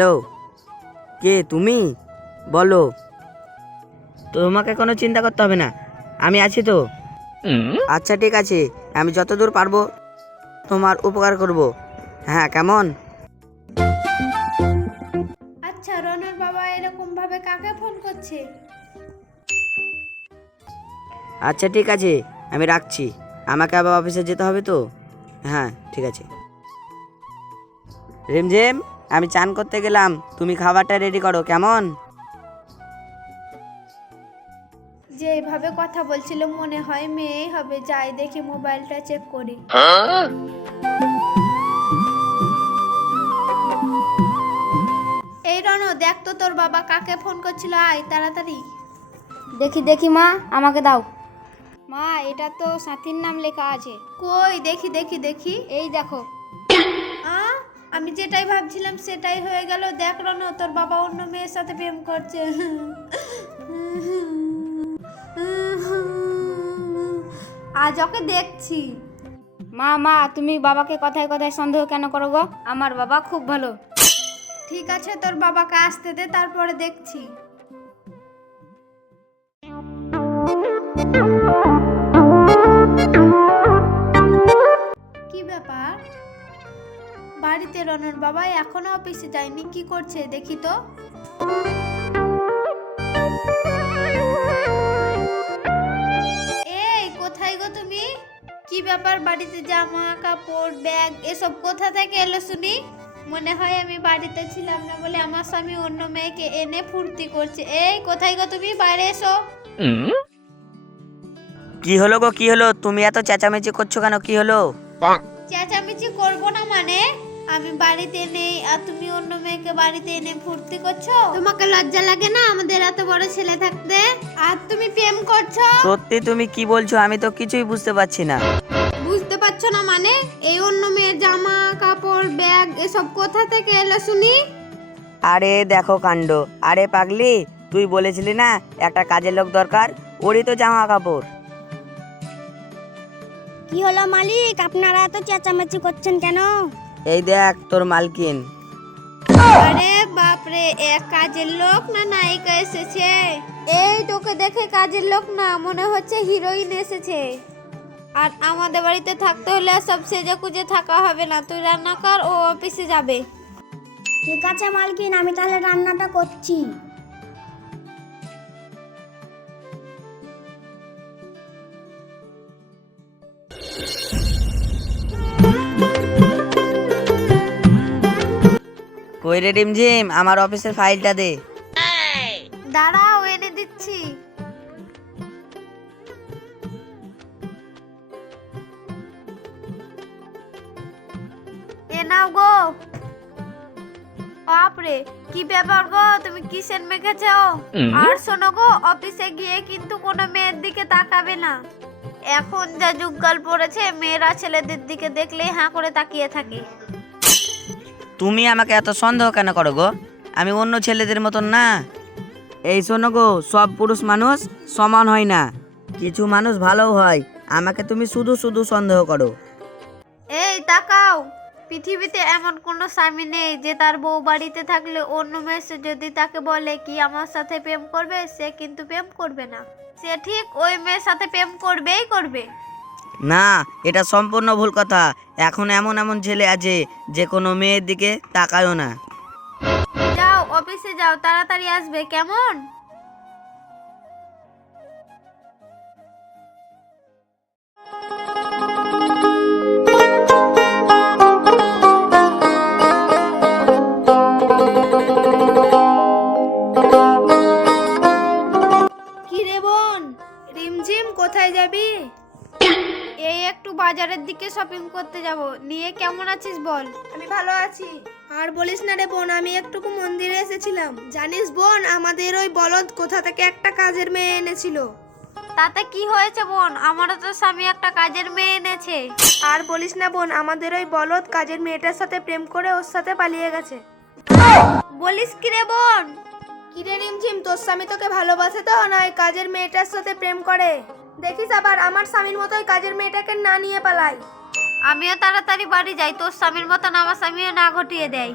Hello, কে তুমি? বলো। তোমাকে কোনো চিন্তা করতে হবে না, আমি আছি তো। আচ্ছা ঠিক আছে, আমি যতদূর পারবো তোমার উপকার করব। হ্যাঁ, কেমন? আচ্ছা, রনর বাবা এরকম ভাবে কাকে ফোন করছে? আচ্ছা ঠিক আছে, আমি রাখছি, আমাকে আবার অফিসে যেতে হবে তো। হ্যাঁ ঠিক আছে। রিমঝিম, আমি চান করতে গেলাম, তুমি খাবারটা রেডি করো, কেমন? যেভাবে কথা বলছিল মনে হয় মেয়েই হবে। যাই দেখি মোবাইলটা চেক করি। এই রন, দেখ তো তোর বাবা কাকে ফোন করছিল, আয় তাড়াতাড়ি। দেখি দেখি মা, আমাকে দাও। মা, এটা তো সাথীর নাম লেখা আছে। কই দেখি দেখি দেখি। এই দেখো। আমি যেটাই ভাবছিলাম সেটাই হয়ে গেল। দেখ রন, তোর বাবা অন্য মেয়ের সাথে প্রেম করছে। আজ ওকে দেখছি। মা মা, তুমি বাবাকে কথায় কথায় সন্দেহ কেন করো গো? আমার বাবা খুব ভালো। ঠিক আছে, তোর বাবাকে আসতে দে, তারপরে দেখছি। কি ব্যাপার? বাড়িতে রনর বাবা এখনো অফিসে যায়নি, কি করছে দেখি তো। এই কোথায় গো তুমি? কি ব্যাপার, বাড়িতে জামা কাপড় ব্যাগ এসব কোথা থেকে এলো শুনি? মনে হয় আমি বাড়িতে ছিলাম না বলে আমার স্বামী অন্য মেয়েকে এনে ফুর্তি করছে। এই কোথায় গো তুমি, বাইরে এসো। কি হলো গো, কি হলো? তুমি এত চেঁচামেচি করছো কেন, কি হলো? চেঁচামেচি করবো না মানে? আমি বাড়িতে নেই আর তুমি অন্য মেয়েকে বাড়িতে এনে ফুর্তি করছো? তোমাকে লজ্জা লাগে না আমাদের এত বড় ছেলে থাকতে? আর তুমি প্রেম করছো? সত্যি তুমি কি বলছো? আমি তো কিছুই বুঝতে পারছি না। বুঝতে পারছো না মানে? এই অন্য মেয়ের জামা কাপড় ব্যাগ এসব কোথা থেকে এলো শুনি? আরে দেখো কাণ্ড। আরে পাগলি, তুই বলেছিলি না একটা কাজের লোক দরকার, ওরই তো জামা কাপড়। কি হলো মালিক, আপনারা এত চেঁচামেচি করছেন কেন? এই দেখ তোর মালকিন। আরে বাপরে, এক কাজের লোক না নায়িকা এসেছে? এই তোকে দেখে কাজের লোক না, মনে হচ্ছে হিরোইন এসেছে। আর আমাদের বাড়িতে থাকতে হলে সব সেজে কুজে থাকা হবে না। তুই রান্না কর, ও অফিসে যাবে। ঠিক আছে মালকিন, আমি তাহলে রান্নাটা করছি। কই রে রিমঝিম, আমার অফিসের ফাইলটা দে। দাঁড়াও, এনে দিচ্ছি। এ নাও গো। বাপরে, কি ব্যাপার গো, তুমি কিসের মেখেছো? আর শোনো গো, অফিসে গিয়ে কিন্তু কোনো মেয়ের দিকে তাকাবে না। এখন যা যুগকাল পড়েছে, মেয়েরা ছেলেদের দিকে দেখলেই হাঁ করে তাকিয়ে থাকে। তুমি আমাকে এত সন্দেহ কেন করো গো? আমি অন্য ছেলেদের মতন না। এই শোনো গো, সব পুরুষ মানুষ সমান হয় না, কিছু মানুষ ভালোও হয়। আমাকে তুমি শুধু শুধু সন্দেহ করো। এই তাকাও, পৃথিবীতে এমন কোনো স্বামী নেই যে তার বউ বাড়িতে থাকলে অন্য মেয়ে সে যদি তাকে বলে কি আমার সাথে প্রেম করবে, সে কিন্তু প্রেম করবে না। সে ঠিক ওই মেয়ের সাথে প্রেম করবেই করবে। না, এটা সম্পূর্ণ ভুল কথা। এখন এমন এমন ছেলে আছে যে কোনো মেয়ের দিকে তাকায়ও না। যাও অফিসে যাও, তাড়াতাড়ি আসবে কেমন? কি রে বোন, রিমঝিম কোথায় যাবি? এই একটু বাজারের দিকে শপিং করতে যাব। নিয়ে কেমন আছিস বল? আমি ভালো আছি। আর বলিস না রে বোন, আমি একটুকু মন্দিরে এসেছিলাম। জানিস বোন, আমাদের ওই বলদ কোথা থেকে একটা কাজের মেয়ে এনেছিল। তাতে কি হয়েছে বোন? আমারও তো স্বামী একটা কাজের মেয়ে এনেছে। আর বলিস না বোন, আমাদের ওই বলদ কাজের মেয়েটার সাথে প্রেম করে ওর সাথে পালিয়ে গেছে। বলিস কি রে বোন? কিরে রিমঝিম, তোর স্বামী তোকে ভালোবাসে তো না ওই কাজের মেয়েটার সাথে প্রেম করে? দেখিস আবার আমার স্বামীর মতো ওই কাজের মেয়েটাকে না নিয়ে পালাই। আমিও তাড়াতাড়ি বাড়ি যাই, তোর স্বামীর মতন আমার স্বামীও না ঘটিয়ে দেয়।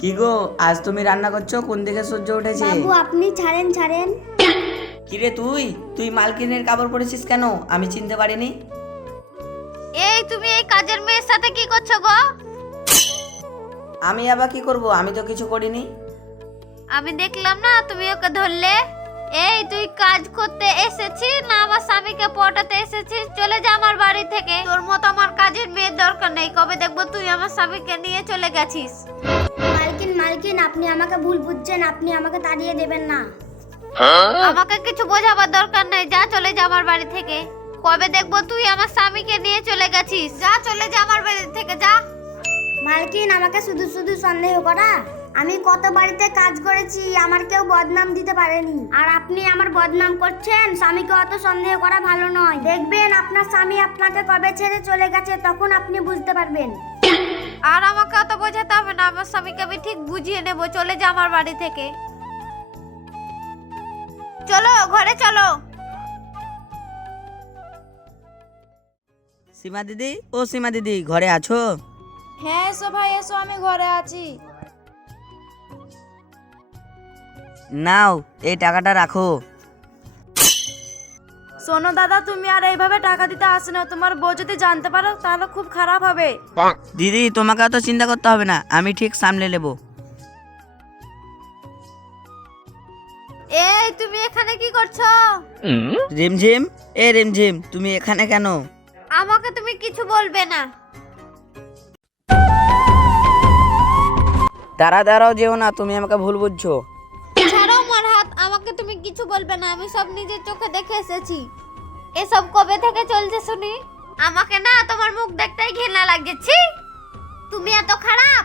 কি গো, আজ তুমি রান্না করছো? কোন দিকে সূর্য উঠেছে? বাবু আপনি ছাড়েন ছাড়েন। কিরে তুই মালকিনের কাপড় পরেছিস কেন? আমি চিনতে পারিনি। এই তুমি এই কাজের মেয়ের সাথে কি করছো গো? আমি আবার কি করব? আমি তো কিছু করিনি। আমি দেখলাম না তুমি ওকে ধরলে। এই তুই কাজ করতে এসেছিস না আমার স্বামীকে পটাতে এসেছিস? চলে যা আমার বাড়ি থেকে। তোর মতো আমার কাজের মেয়ের দরকার নেই। কবে দেখবো তুই আমার স্বামীকে নিয়ে চলে গেছিস। মালকিন মালকিন আপনি আমাকে ভুল বুঝছেন, আপনি আমাকে তাড়িয়ে দেবেন না। আমাকে কিছু বোঝাবার দরকার নেই, যা চলে যা আমার বাড়ি থেকে। কবে দেখবো তুই আমার স্বামীকে নিয়ে চলে গেছিস। যা চলে যা আমার বাড়ি থেকে যা। মালকিন আমাকে শুধু শুধু সন্দেহ করা? আমি কত বাড়িতে কাজ করেছি, আমার কেউ বদনাম দিতে পারেনি। আর আপনি আমার বদনাম করছেন। স্বামীকে অত সন্দেহ করা ভালো নয়। দেখবেন আপনার স্বামী আপনাকে কবে ছেড়ে চলে গেছে, তখন আপনি বুঝতে পারবেন। আর আমাকে অত বোঝাতে হবে না, আমার স্বামীকে আমি ঠিক বুঝিয়ে নেব। চলে যা আমার বাড়ি থেকে। চলো ঘরে চলো। সীমা দিদি, ও সীমা দিদি, ঘরে আছো? হ্যাঁ এসো ভাই এসো, আমি ঘরে আছি। নাও, এই টাকাটা রাখো। শোনো দাদা, তুমি আর এইভাবে টাকা দিতে আসো না। তোমার বউ যদি জানতে পারো তাহলে খুব খারাপ হবে। দিদি, তোমাকে অত চিন্তা করতে হবে না, আমি ঠিক সামলে নেব। এই তুমি এখানে কি করছো? রিমঝিম, এ রিমঝিম, তুমি এখানে কেন? আমাকে তুমি কিছু বলবে না। দাঁড়াও যেও না, তুমি আমাকে ভুল বুঝছো। ছাড়ো আমার হাত। আমাকে তুমি কিছু বলবে না, আমি সব নিজের চোখে দেখে এসেছি। এসব কবে থেকে চলছে শুনি? আমাকে না তোমার মুখ দেখতেই ঘৃণা লাগছে। ছি! তুমি এত খারাপ।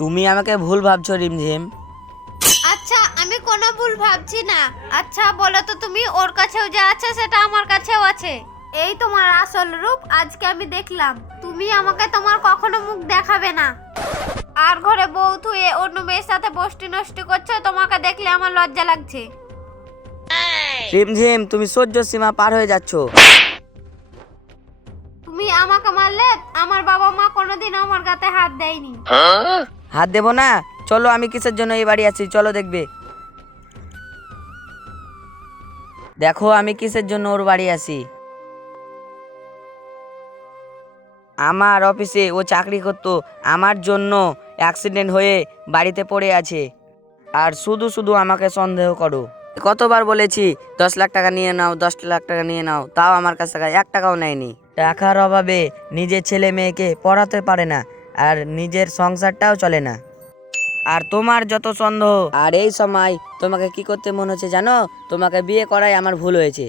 তুমি আমাকে ভুল ভাবছো রিমঝিম। আচ্ছা আমি কোনো ভুল ভাবছি না। আচ্ছা বলো তো, তুমি ওর কাছেও যা আছে সেটা আমার কাছেও আছে। এই তোমার আসল রূপ আজকে আমি দেখলাম। তুমি আমাকে তোমার কখনো মুখ দেখাবে না। আর ঘরে বউ থুয়ে অন্য মেয়ের সাথে বষ্টি নষ্টি করছো, তোমাকে দেখলে আমার লজ্জা লাগছে। রিমঝিম, তুমি সহ্য সীমা পার হয়ে যাচ্ছ। তুমি আমাকে মারলে, আমার বাবা মা কোনোদিন আমার গাতে হাত দেয়নি। হাত দেবো না? চলো, আমি কিসের জন্য এই বাড়ি আছি, চলো দেখবে। দেখো আমি কিসের জন্য ওর বাড়ি আসি। আমার অফিসে ও চাকরি করতো, আমার জন্য অ্যাক্সিডেন্ট হয়ে বাড়িতে পড়ে আছে, আর শুধু শুধু আমাকে সন্দেহ করো। কতবার বলেছি 10 লাখ টাকা নিয়ে নাও, 10 লাখ টাকা নিয়ে নাও, তাও আমার কাছ থেকে 1 টাকাও নেয়নি। টাকার অভাবে নিজের ছেলে মেয়েকে পড়াতে পারে না, আর নিজের সংসারটাও চলে না। আর তোমার যত সন্দেহ। আর এই সময় তোমাকে কি করতে মনে হচ্ছে জানো? তোমাকে বিয়ে করাই আমার ভুল হয়েছে।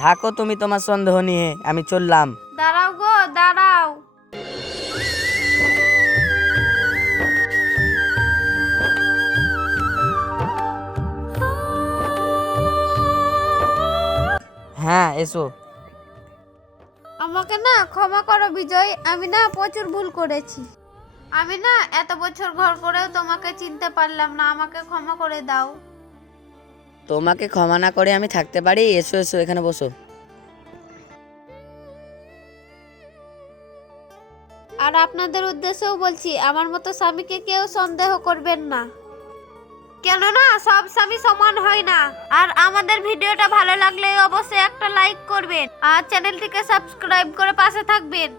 থাকো তুমি তোমার সন্দেহ নিয়ে, আমি চললাম। দাঁড়াও গো দাঁড়াও। হ্যাঁ এসো। আমাকে না ক্ষমা করো বিজয়, আমি না প্রচুর ভুল করেছি। আমি না এত বছর ঘর করেও তোমাকে চিনতে পারলাম না, আমাকে ক্ষমা করে দাও। তোমাকে ক্ষমা না করে আমি থাকতে পারি? এসো এসো, এখানে বসো। আর আপনাদের উদ্দেশ্যেও বলছি, আমার মতো স্বামীকে কেউ সন্দেহ করবেন না, কেননা সব স্বামী সমান হয় না। আর আমাদের ভিডিওটা ভালো লাগলে অবশ্যই একটা লাইক করবেন আর চ্যানেলটিকে সাবস্ক্রাইব করে পাশে থাকবেন।